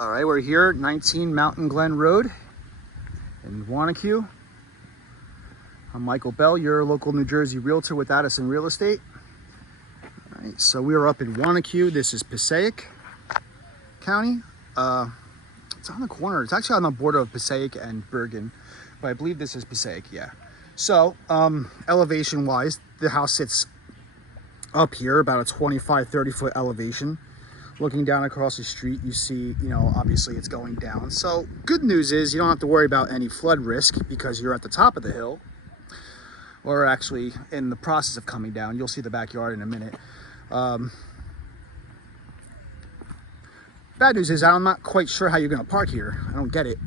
All right, we're here, 19 Mountain Glen Road in Wanacue. I'm Michael Bell, your local New Jersey realtor with Addison Real Estate. All right, so we are up in Wanacue. This is Passaic County. It's on the corner. It's actually on the border of Passaic and Bergen, but I believe this is Passaic, yeah. So, elevation-wise, the house sits up here, about a 25, 30-foot elevation. Looking down across the street, you see, obviously it's going down. So good news is you don't have to worry about any flood risk because you're at the top of the hill, or actually in the process of coming down. You'll see the backyard in a minute. Bad news is I'm not quite sure how you're going to park here. I don't get it.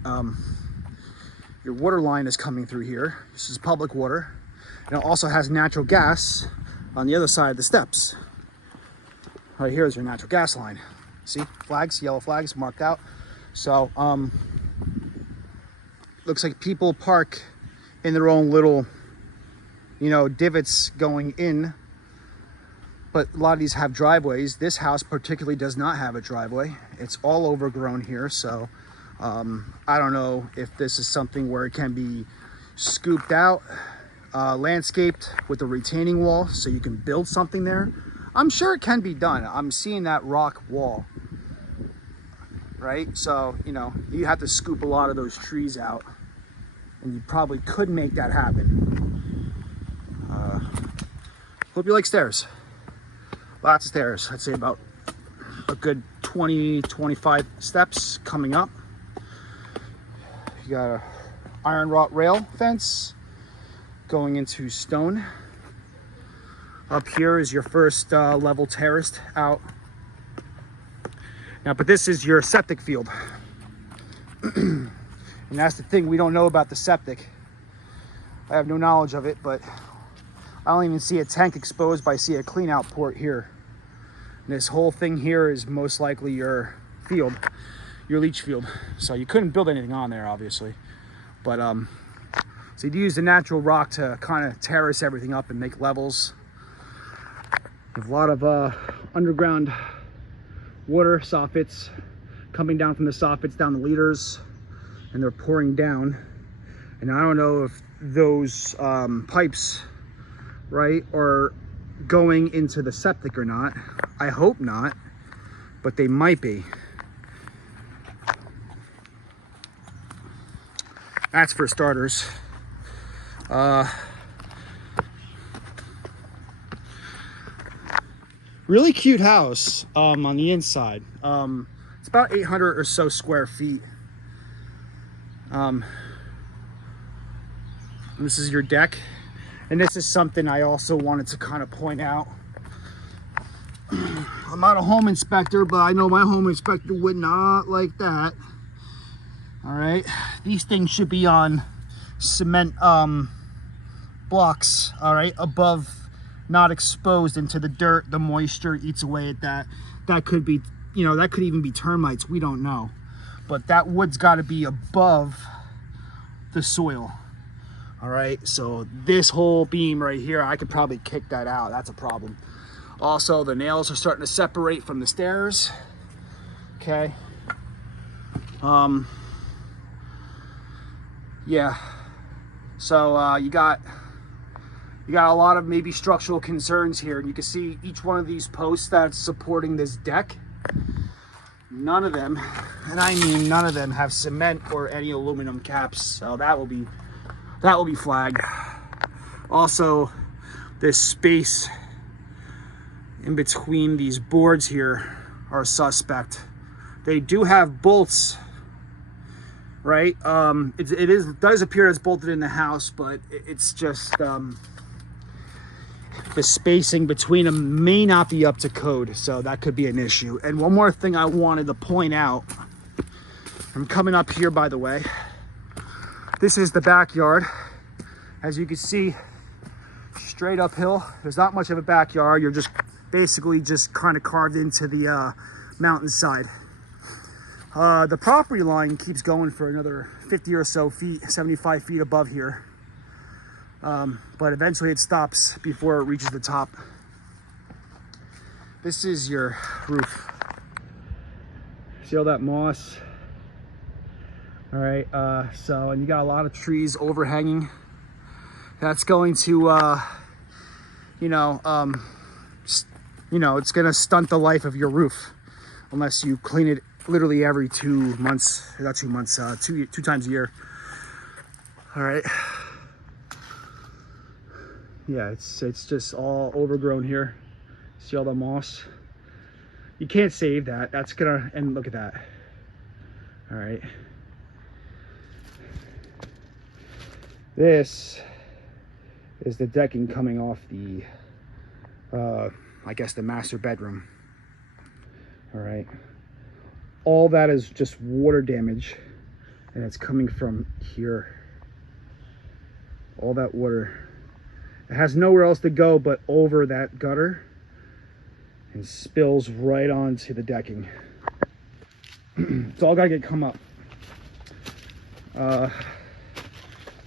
Your water line is coming through here. This is public water. And it also has natural gas on the other side of the steps. Right here is your natural gas line. See, flags, yellow flags marked out. So, looks like people park in their own little, divots going in. But a lot of these have driveways. This house particularly does not have a driveway. It's all overgrown here. So, I don't know if this is something where it can be scooped out, landscaped with a retaining wall so you can build something there. I'm sure it can be done. I'm seeing that rock wall, right? So, you have to scoop a lot of those trees out, and you probably could make that happen. Hope you like stairs. Lots of stairs. I'd say about a good 20, 25 steps coming up. You got a iron wrought rail fence going into stone. Up here is your first level terraced out. Now, but this is your septic field. And that's the thing, we don't know about the septic. I have no knowledge of it, but I don't even see a tank exposed, but I see a clean out port here. And this whole thing here is most likely your field, your leach field. So you couldn't build anything on there, obviously. But, so you'd use the natural rock to kind of terrace everything up and make levels. There's a lot of underground water soffits coming down from the soffits down the leaders, and they're pouring down. And I don't know if those pipes, right, are going into the septic or not. I hope not, but they might be. That's for starters. Really cute house on the inside. It's about 800 or so square feet. This is your deck. And this is something I also wanted to kind of point out. I'm not a home inspector, but I know my home inspector would not like that. All right. These things should be on cement blocks, all right, above, not exposed into the dirt. The moisture eats away at that. That could be, that could even be termites. We don't know. But that wood's got to be above the soil. All right. So this whole beam right here, I could probably kick that out. That's a problem. Also, the nails are starting to separate from the stairs. Okay. Yeah. So you got a lot of maybe structural concerns here, and you can see each one of these posts that's supporting this deck. None of them, and I mean none of them, have cement or any aluminum caps, so that will be flagged. Also, this space in between these boards here are suspect. They do have bolts, right? It does appear it's bolted in the house, but it's just the spacing between them may not be up to code, so that could be an issue. And one more thing I wanted to point out. I'm coming up here, by the way. This is the backyard. As you can see, straight uphill. There's not much of a backyard. You're just basically just kind of carved into the mountainside. The property line keeps going for another 50 or so feet, 75 feet above here. But eventually it stops before it reaches the top. This is your roof. See all that moss? All right, so, and you got a lot of trees overhanging. That's going to, it's gonna stunt the life of your roof unless you clean it literally every 2 months, not 2 months, two times a year. All right. Yeah, it's just all overgrown here. See all the moss? You can't save that. That's gonna, and look at that. All right. This is the decking coming off the, I guess the master bedroom. All right. All that is just water damage, and it's coming from here. All that water. It has nowhere else to go but over that gutter and spills right onto the decking. It's all gotta come up.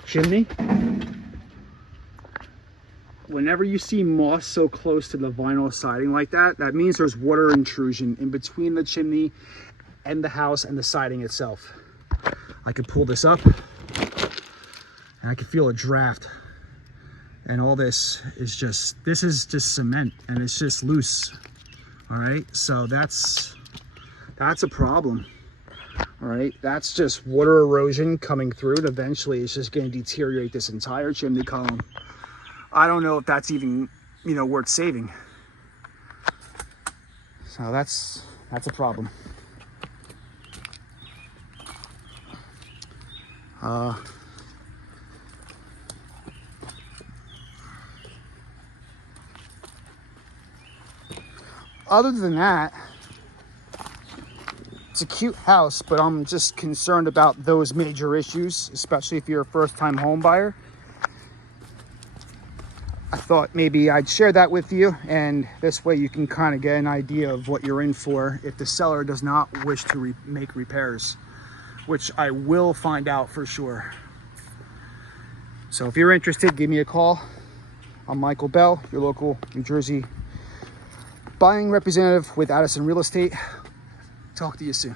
Chimney. Whenever you see moss so close to the vinyl siding like that, that means there's water intrusion in between the chimney and the house and the siding itself. I could pull this up and I could feel a draft. And all this is just cement, and it's just loose. All right, so that's a problem. All right, that's just water erosion coming through, and eventually it's just going to deteriorate this entire chimney column. I don't know if that's even, worth saving. So that's a problem. Other than that, it's a cute house, but I'm just concerned about those major issues, especially if you're a first-time home buyer. I thought maybe I'd share that with you, and this way you can kind of get an idea of what you're in for if the seller does not wish to make repairs, which I will find out for sure. So if you're interested, give me a call. I'm Michael Bell, your local New Jersey buying representative with Addison Real Estate. Talk to you soon.